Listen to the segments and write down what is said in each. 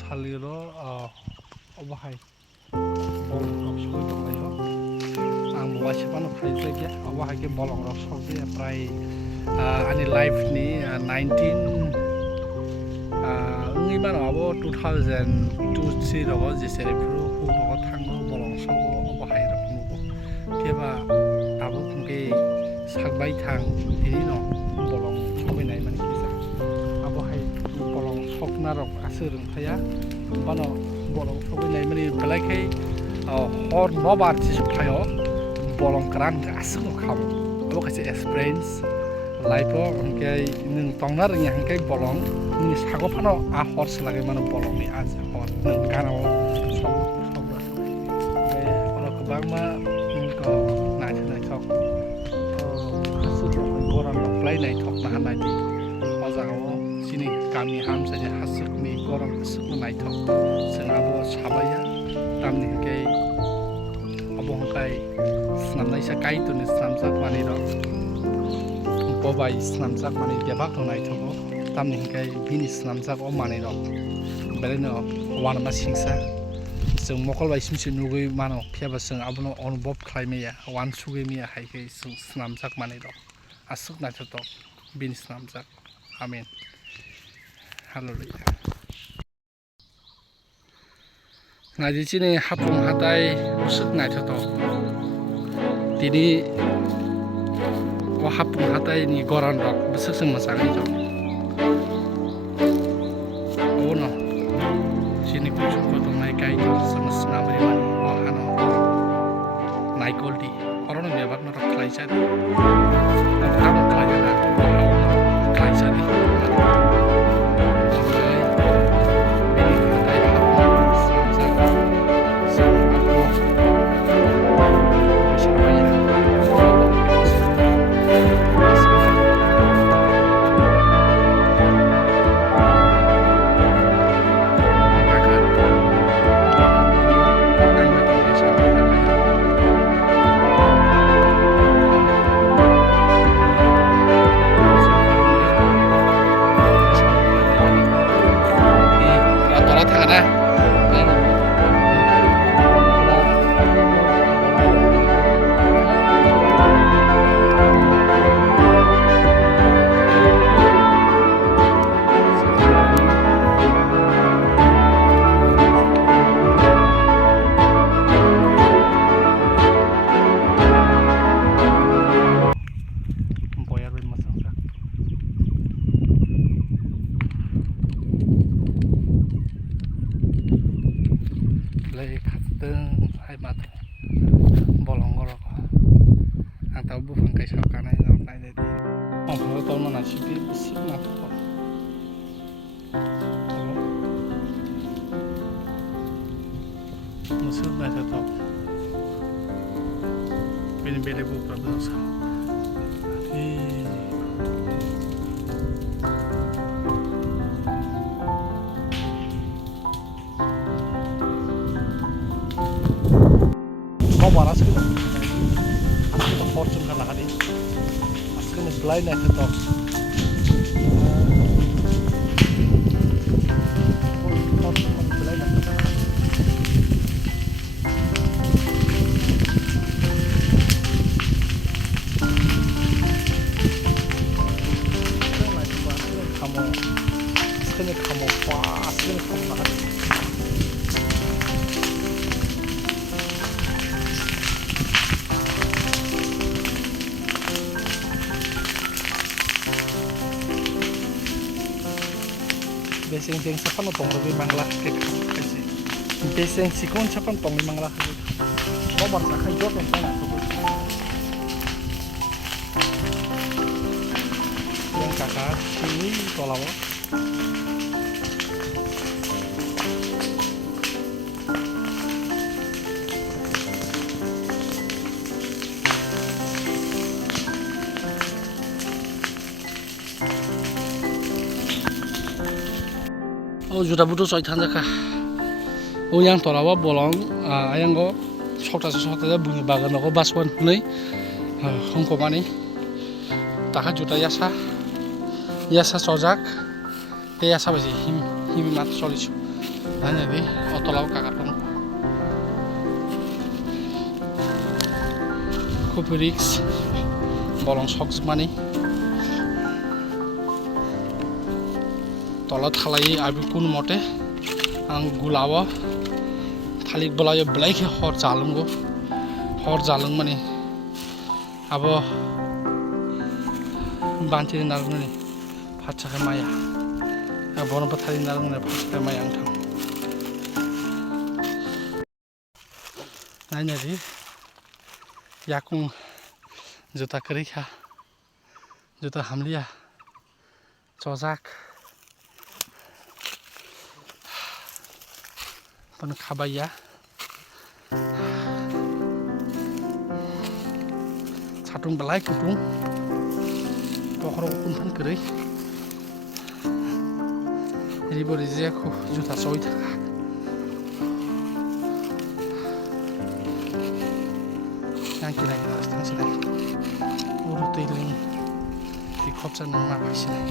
saliro obahay bolong rok soi donglayo ang bawa sepano phaijak ya obahay ke bolong rok sobi prai ani life ni 19 ngi mano abo 2002 rogo jesere puru hugo thango bolong sobo obahay rok nugo keba abo kungke sakbai thang ini no bolong sobi nai mani kisa abohay bolong sokna rok asirung thaya bano bolong sobi nai mani belai kai hor nobar chisu thayo bolong kran asung kham abo kaise experience life angkai nung tongnar yang angkai bolong ni sago pano a hor selagi mana bolong ni aja hor nung kana sok ono kebang ma ko nai thok hasil koran play nai thok na nai di ojago sini kami ham saja hasil ni koran hasil nai thok sengabo sabaya tamni angkai abo angkai snamnai sa kai tu ni snamsak mani ro bobai snamsak mani gebak no nai thogo tamni angkai bini snamsak o mani ro beleno wan ma singsa जों मकल बायसिम नुगै मानो फियाबा जों आबनो अनुभव खालामैया वान सुगै मिया हायकै जों स्नामजाक माने दं आसुक नाथो दं बिन स्नामजाक आमेन हालेलुया नादि चिनि हापुं हाताय उसुक नाथो दं दिनि अ हापुं हाताय नि गरान दं बिसोर जों मोजाङै दं अनो चिनि कुचुंखौ दंनाय गायदो जों स्नामरि माने अहानो नायगलदि अरनो बेबाक न खालायजादि अखाम खालायना अहावनो खालायजादि bolong gorok ang tao bufang kay sa kanay na naidadi ang pagkataw na nasipi busik na ito musik na ito binibili po problem sa waras kita kita fortune kan hari asli blind na ito kamu pas ini kamu hari beseng sapan tong lebih manglah ke kasi beseng sikon sapan tong lebih manglah ke nomor sakai jod yang sana yang kakak sini tolawa oh juta butuh soal tanjaka yang torawa bolong ayang go sota bunyi bagan go baswan nih hongko mani taka juta yasa sojak yasa basi himi mat solisu Nanya di otolau kakak dong. Kuperix bolong sok mani. Tolat halai abi kun mote ang gulawa thalik belayo belai ke hor jalung mani abo banci narung ni phacha ke maya bono pathari narung ni phacha ke maya ang thang nanya di yakung juta keri kha juta hamlia chojak pan khabaya satung belai kutung pokhro kuntan keri ribori je ko juta choi thaka yang kira stang silai uru teiling di khopsa nang ma phasilai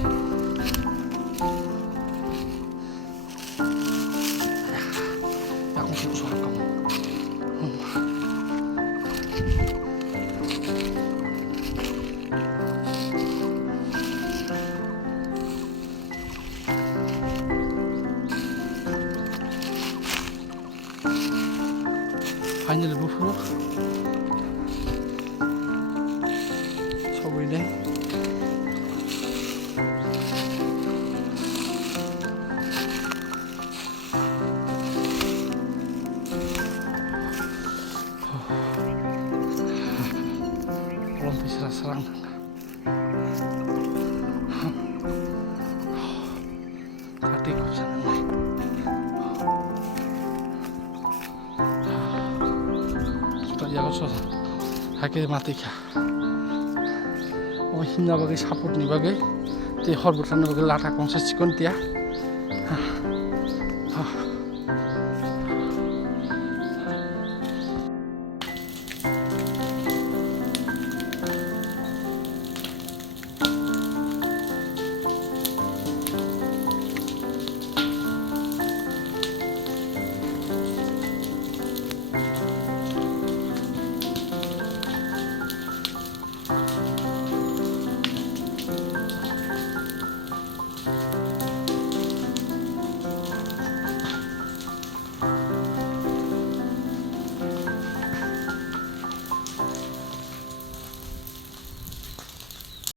Final bufur so ini belum bisa serang hatiku senang jago so hake mati kha o hinna bage support ni bage te hor butan bage lata kongse chikon tia